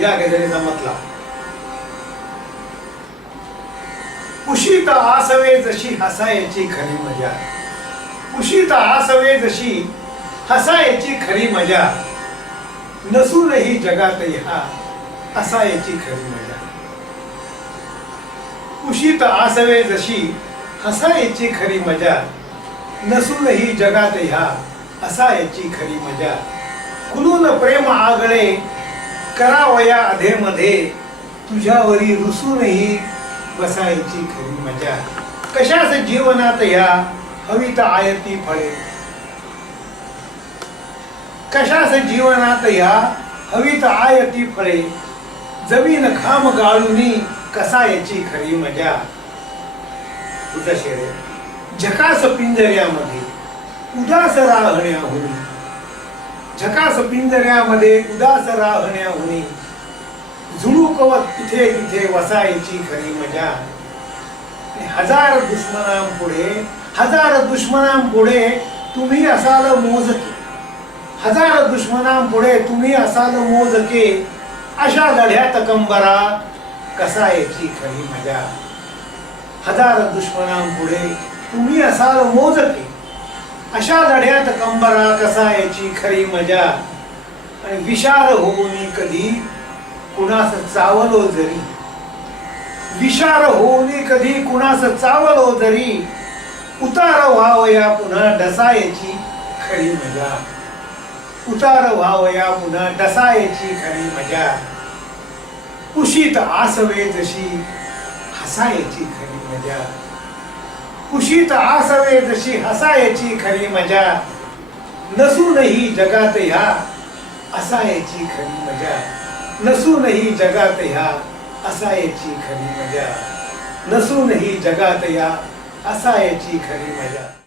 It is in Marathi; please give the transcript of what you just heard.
या गजरेचा मतला. कुशीत आसवे जशी हसायची खरी मजा. कुशीत आसवे जशी हसायची खरी मजा. नसूनही जगात हा असायची खरी मजा. कुशीत आसवे जशी हसायची खरी मजा. नसूनही जगात ह्या असायची खरी मजा. खुलून प्रेम आगळे करावया अधेमध्ये तुझ्यावरी रुसूनही बसायची खरी मजा. कशाच जीवनात ह्या हवीत आयती फळे? कशाच जीवनात ह्या हवीत आयती फळे? जमीन खाम गाळूनी कसा याची खरी मजा? तुझा शेरे. झकास पिंजऱ्यामध्ये उदास राहण्याहून झकास पिंजऱ्यामध्ये उदास राहण्याहुनी झुळूकवत तिथे तिथे वसायची खरी मजा. आणि हजार दुश्मनांपुढे हजार दुश्मनांपुढे तुम्ही असाल मोजके. हजार दुश्मनांपुढे तुम्ही असाल मोजके. अशा लढ्यात कंबरा कसायची खरी मजा. हजार दुश्मनांपुढे तुम्ही असाल मोजके. अशा लढ्यात कंबरा कसायची खरी मजा? आणि विशाल होऊन कधी कुणास चावलो जरी? विशार होऊन कधी कुणास चावलो जरी? उतार व्हावया पुन्हा डसायची खरी मजा. उतार व्हावया पुन्हा डसायची खरी मजा. कुशीत आसवे जशी हसायची खरी मजा. कुशीत आसवे जशी हसायची खरी मजा. नसूनही जगात ह्या असायची खरी मजा. नसूनही जगात ह्या असायची खरी मजा. नसूनही जगात या असायची खरी मजा.